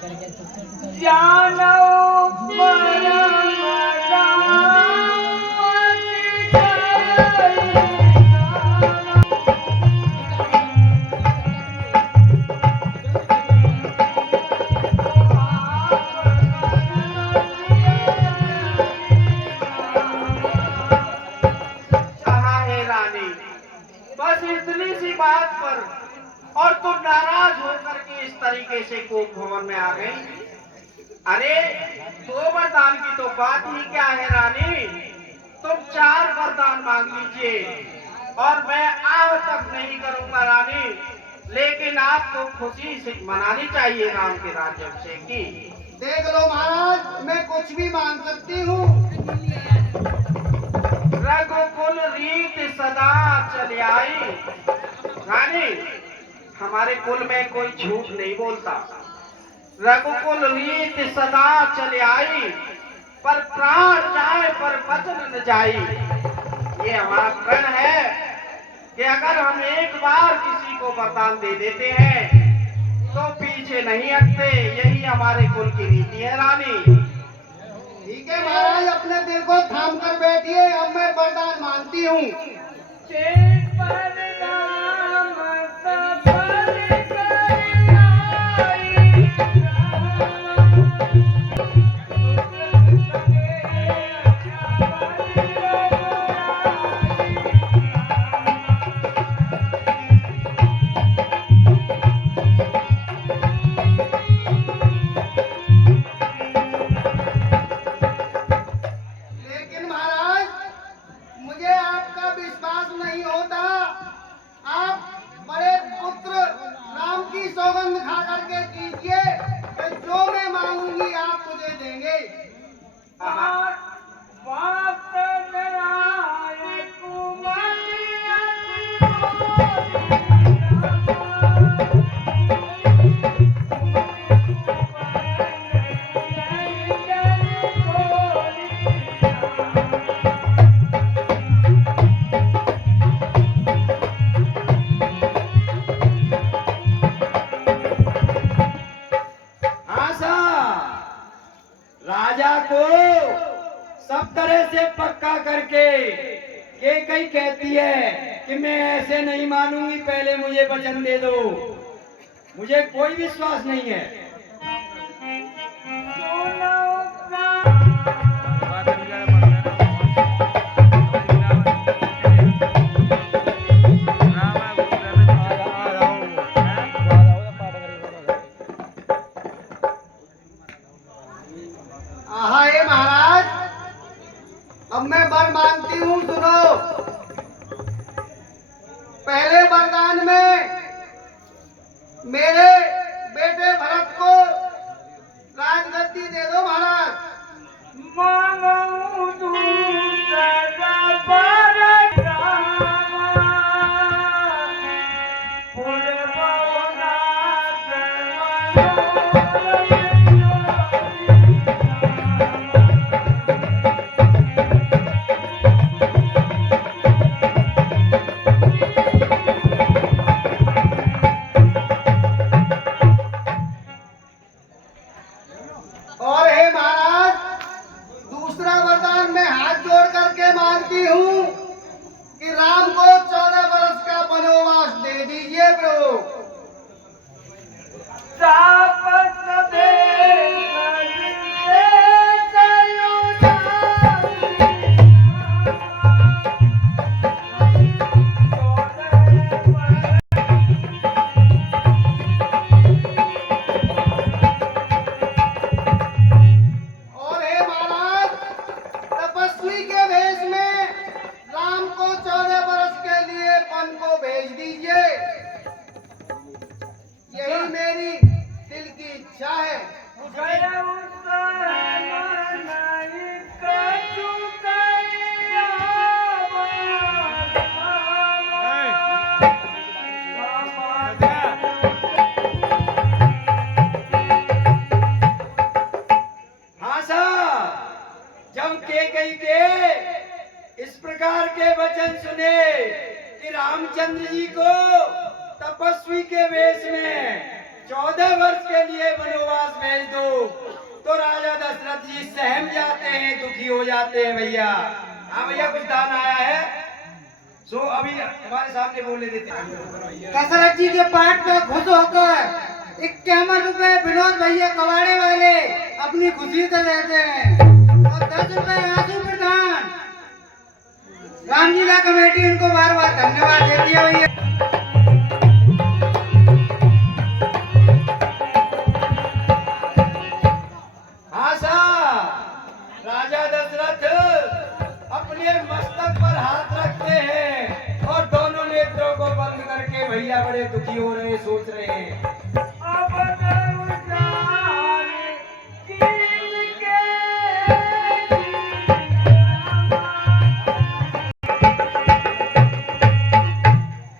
जानो बस इतनी सी बात पर और तुम नाराज होकर के इस तरीके से कोप भवन में आ गई। अरे दो वरदान की तो बात ही क्या है रानी, तुम 4 वरदान मांग लीजिए और मैं आह तक नहीं करूंगा रानी, लेकिन आपको खुशी से मनानी चाहिए राम के राज्याभिषेक की। देख लो महाराज, मैं कुछ भी मांग सकती हूँ। रघुकुल रीत सदा चली आई। रानी, हमारे कुल में कोई झूठ नहीं बोलता। रघुकुल रीत सदा चली आई, पर प्राण जाए पर वचन न जाई। ये हमारा प्रण है कि अगर हम एक बार किसी को वरदान दे देते हैं तो पीछे नहीं हटते। यही हमारे कुल की रीति है रानी। ठीक है महाराज, अपने दिल को थाम कर बैठिए, अब मैं वरदान मांगती हूँ। सौगंध खा करके कीजिए कि जो मैं मांगूंगी आप मुझे देंगे। राजा को सब तरह से पक्का करके ये कई कहती है कि मैं ऐसे नहीं मानूंगी, पहले मुझे वचन दे दो। मुझे कोई विश्वास नहीं है। महाराज, अब मैं वर मांगती हूँ, सुनो। पहले वरदान में मेरे बेटे भरत को राजगद्दी दे दो महाराज। और हे महाराज, दूसरा वरदान मैं हाथ जोड़ करके मांगती हूँ कि राम को 14 वर्ष का वनवास दे दीजिए प्रभु। यही मेरी दिल की इच्छा है। हाँ साहब, जब कैकेयी के इस प्रकार के वचन सुने कि रामचंद्र जी को तपस्वी के वेश में 14 वर्ष के लिए वनवास भेज दो तो राजा दशरथ जी सहम जाते हैं, दुखी हो जाते हैं भैया। हाँ भैया, कुछ दान आया है सो अभी हमारे सामने बोलने देते हैं। दशरथ जी के पाठ पे खुश होकर 51 रुपए विनोद भैया कबाड़े वाले अपनी खुशी से देते हैं और 10 रुपए आंसू प्रधान रामलीला कमेटी इनको बार बार धन्यवाद देती है भैया। हाँ साहब, राजा दशरथ अपने मस्तक पर हाथ रखते हैं और दोनों नेत्रों को बंद करके भैया बड़े दुखी हो रहे, सोच रहे हैं।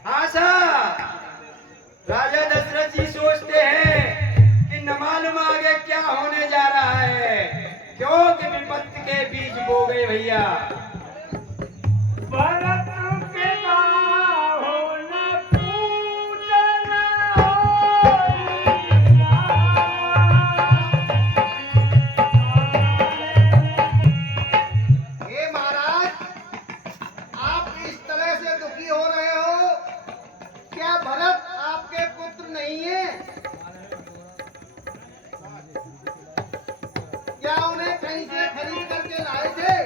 हाँ साहब, राजा दशरथ जी सोचते हैं कि न मालूम आगे क्या होने जा रहा है, क्योंकि विपत्ति के बीज बो गए भैया। हे महाराज, आप इस तरह से दुखी हो रहे हो, क्या भरत आपके पुत्र नहीं है? क्या उन्हें कहीं से खरीद करके लाए थे?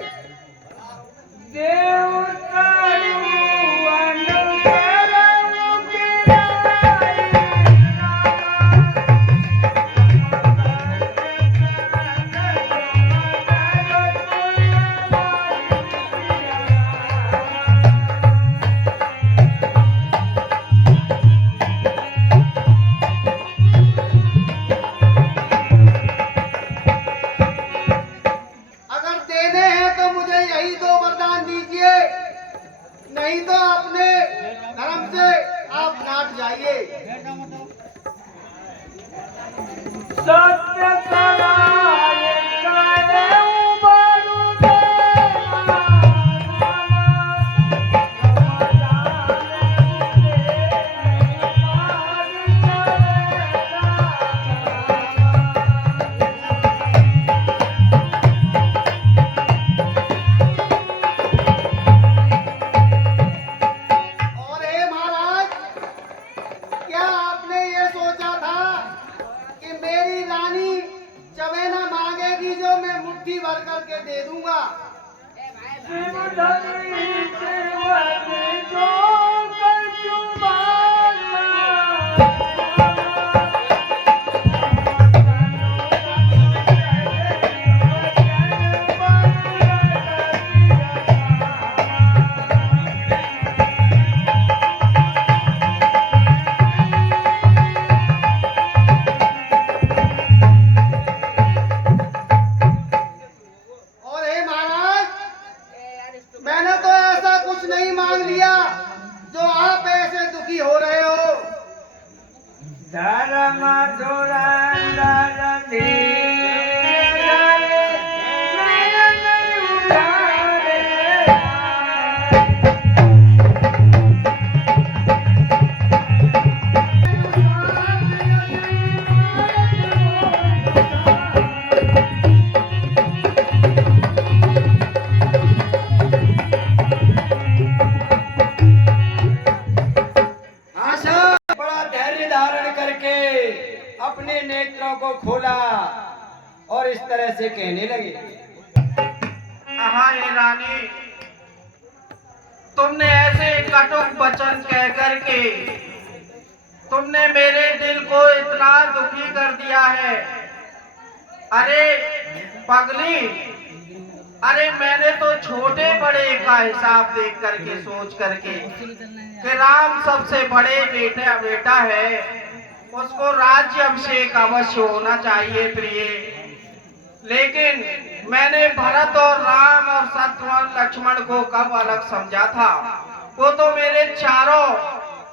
अगर देने हैं तो मुझे यही 2 वरदान दीजिए, नहीं तो अपने धर्म से आप नाट जाइए। और हे महाराज, क्या आपने ये सोचा था कि मेरी रानी चवेना मांगेगी जो मैं मुट्ठी भर करके दे दूंगा? और हे महाराज, मैंने तो ऐसा कुछ नहीं मांग लिया जो आप ऐसे दुखी हो रहे हो। हाँ साहब, बड़ा धैर्य धारण करके अपने नेत्रों को खोला और इस तरह से कहने लगे। हाँ ये रानी, तुमने ऐसे कटुक वचन कह करके तुमने मेरे दिल को इतना दुखी कर दिया है। अरे पगली, अरे मैंने तो छोटे बड़े का हिसाब देख करके सोच करके कि राम सबसे बड़े बेटा है, उसको राज्य अभिषेक अवश्य होना चाहिए प्रिय। लेकिन मैंने भरत और राम और शत्रुघ्न लक्ष्मण को कब अलग समझा था? वो तो मेरे चारों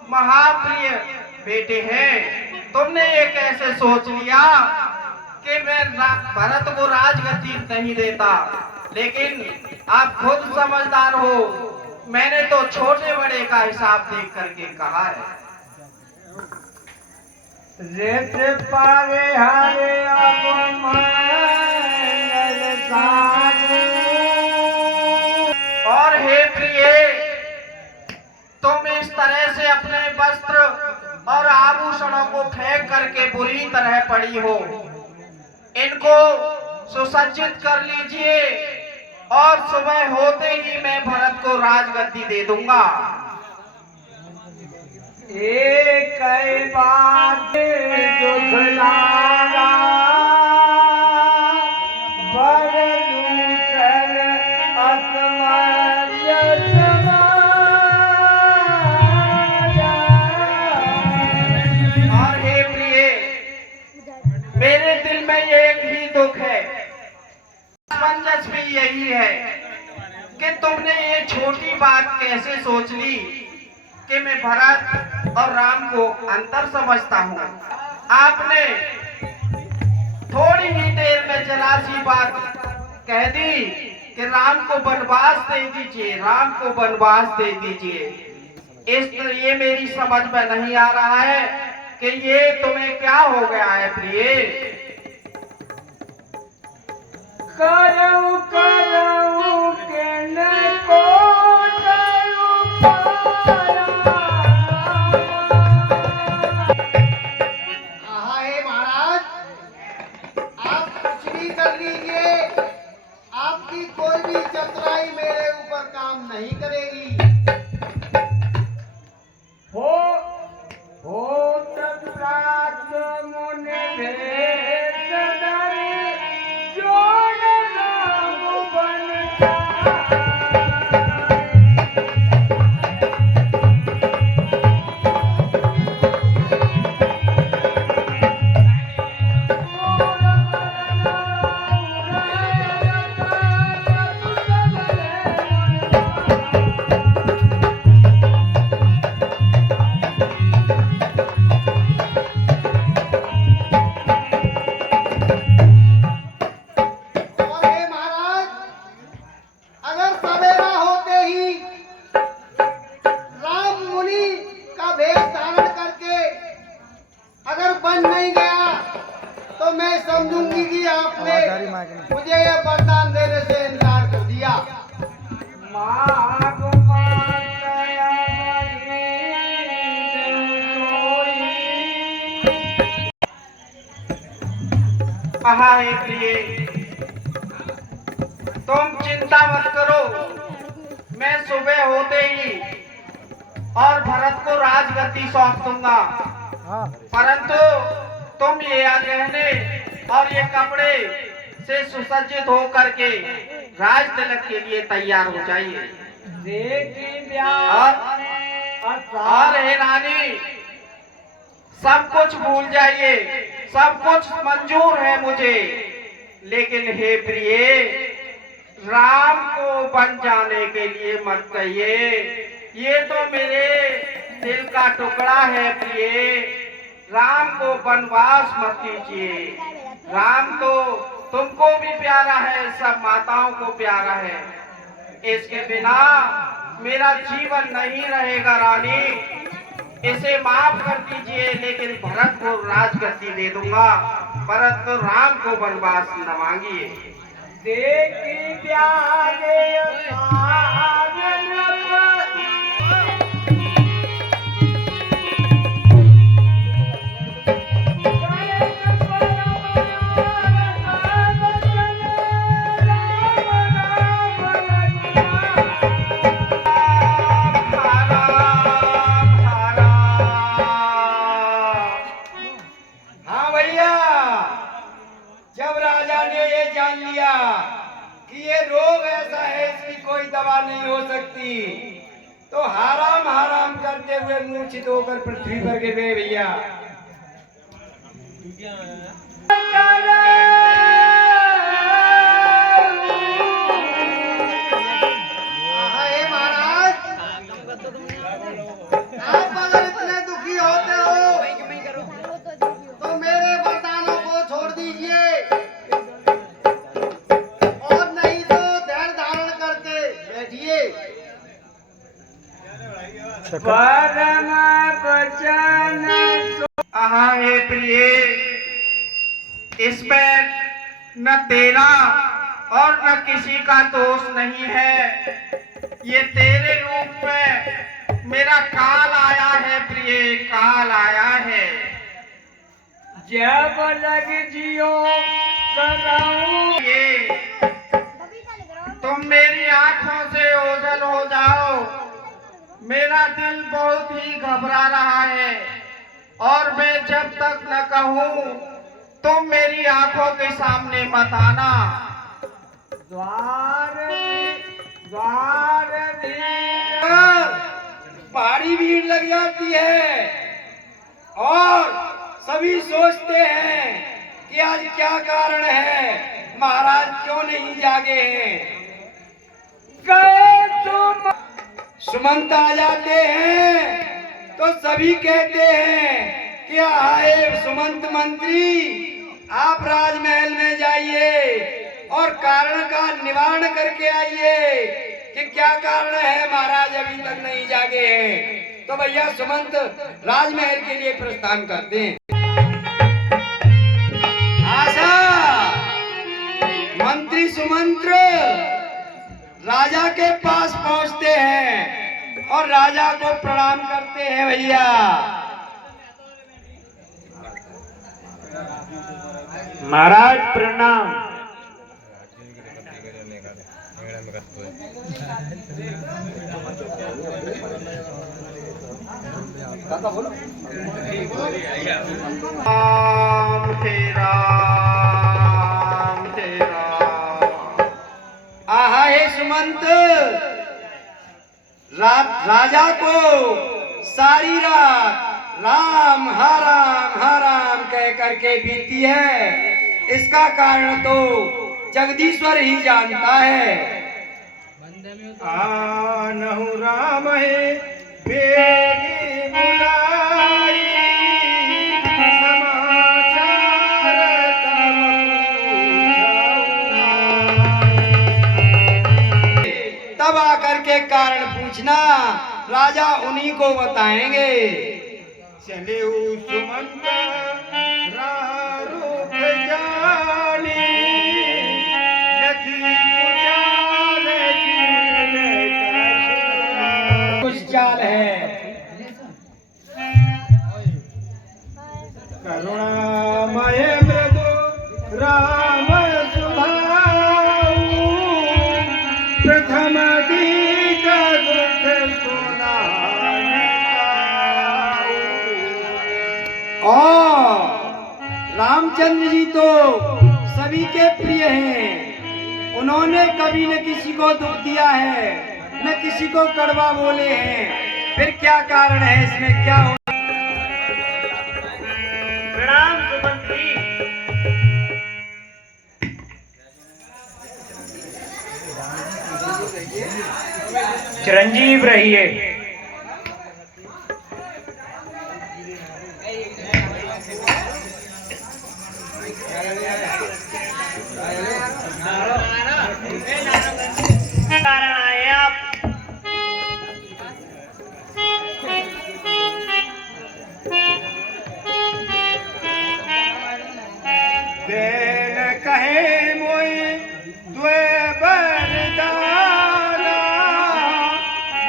महाप्रिय बेटे हैं। तुमने ये कैसे सोच लिया कि मैं भरत को राजगद्दी नहीं देता? लेकिन आप खुद समझदार हो, मैंने तो छोटे बड़े का हिसाब देख करके कहा है। रेत पावे हरे और हे प्रिय, तुम इस तरह से अपने वस्त्र और आभूषणों को फेंक करके बुरी तरह पड़ी हो। इनको सुसज्जित कर लीजिए और सुबह होते ही मैं भरत को राजगद्दी दे दूंगा। एक बात दुख लागा बड़ दूसर असमय और हे प्रिय, मेरे दिल में एक ही दुख है, असमंजस भी यही है कि तुमने ये छोटी बात कैसे सोच ली कि मैं भरत और राम को अंतर समझता हूँ। आपने थोड़ी ही देर में जरा सी बात कह दी कि राम को वनवास दे दीजिए, राम को वनवास दे दीजिए। इसलिए मेरी समझ में नहीं आ रहा है कि ये तुम्हें क्या हो गया है प्रिय। करऊ करऊ के न को हाँ हे महाराज, आप कुछ भी कर लीजिए, आपकी कोई भी चतुराई मेरे ऊपर काम नहीं करेगी। हो तब प्राप्त मुनि भेद धरि जोन नाम बनता। और हे महाराज, अगर सवेरा होते ही राम मुनि का भेष धारण करके अगर बन नहीं गया तो मैं समझूंगी कि आपने मुझे यह वरदान देने से इनकार कर दिया। माग मातया आहा हे प्रिय, तुम चिंता मत करो, मैं सुबह होते ही और भरत को राजगद्दी सौंप दूंगा। परंतु तुम ये गहने और ये कपड़े से सुसज्जित होकर के राज तिलक के लिए तैयार हो जाइए। देखी और हे रानी, सब कुछ भूल जाइए, सब कुछ मंजूर है मुझे, लेकिन हे प्रिय, राम को बन जाने के लिए मत कहिए, ये तो मेरे दिल का टुकड़ा है प्रिय। राम को वनवास मत कीजिए, राम तो तुमको भी प्यारा है, सब माताओं को प्यारा है, इसके बिना मेरा जीवन नहीं रहेगा रानी, इसे माफ कर दीजिए। लेकिन भरत को राजगद्दी दे दूंगा, परंतु राम को वनवास न मांगिए। देखी प्यारे साजन हाँ भैया, जब राजा ने ये जान लिया कि ये रोग ऐसा है इसकी कोई दवा नहीं हो सकती, तो हाराम हाराम करते हुए मूर्छित होकर पृथ्वी पर गिरे भैया। हाँ हे महाराज, आप अगर इतने दुखी होते हो तो मेरे वरदानों को छोड़ दीजिए, और नहीं तो धैर्य धारण करके बैठिए। परम वचन आहा हे प्रिय, प्रिय, इसमें न तेरा और न किसी का दोष नहीं है। ये तेरे रूप में मेरा काल आया है प्रिय, काल आया है। जब लग जियो कराऊं ये तुम मेरी आंखों से ओझल हो जाओ। मेरा दिल बहुत ही घबरा रहा है और मैं जब तक न कहूँ तुम मेरी आंखों के सामने मत आना। द्वार भारी भीड़ लग जाती है और सभी सोचते हैं कि आज क्या कारण है, महाराज क्यों नहीं जागे हैं। गए तुम सुमंत आ जाते हैं तो सभी कहते हैं कि आए सुमंत मंत्री, आप राजमहल में जाइए और कारण का निवारण करके आइए कि क्या कारण है, महाराज अभी तक नहीं जागे हैं। तो भैया सुमंत राजमहल के लिए प्रस्थान करते हैं। आशा मंत्री सुमंत्र राजा के पास पहुंचते हैं और राजा को प्रणाम करते हैं। भैया महाराज प्रणाम। राम तेरा आहा हे सुमंत, राजा को सारी रात राम हा राम कह करके बीती है। इसका कारण तो जगदीश्वर ही जानता है। आनहु राम है बेगी बुलाई, समाचार तम पूछाऊं। तब आकर के कारण पूछना, राजा उन्हीं को बताएंगे। चले सुमंत राह रुक जानी, लखी कुचाल कुछ चाल है। करुणामय मृदु राम सुभाऊ, प्रथम दीक दुख सुनाई और रामचंद्र जी तो सभी के प्रिय हैं। उन्होंने कभी न किसी को दुख दिया है, न किसी को कड़वा बोले हैं। फिर क्या कारण है इसमें, क्या हो? प्रणाम सुमंत्री। चिरंजीव रहिए। कारण आए आप? देन कहे मोई द्वे बरदाना,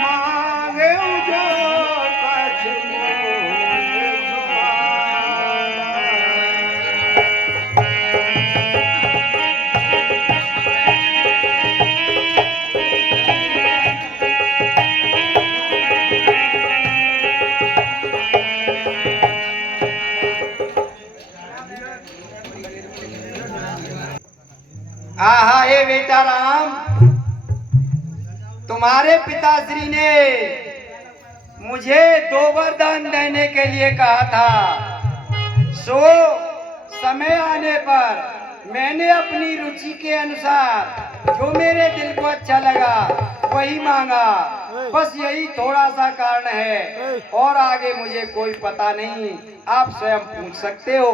मांगे जो कछ मोए सुभाना। आहा हे बेटा राम, तुम्हारे पिताश्री ने मुझे 2 वरदान देने के लिए कहा था। सो समय आने पर मैंने अपनी रुचि के अनुसार जो मेरे दिल को अच्छा लगा वही मांगा। बस यही थोड़ा सा कारण है और आगे मुझे कोई पता नहीं। आप स्वयं पूछ सकते हो।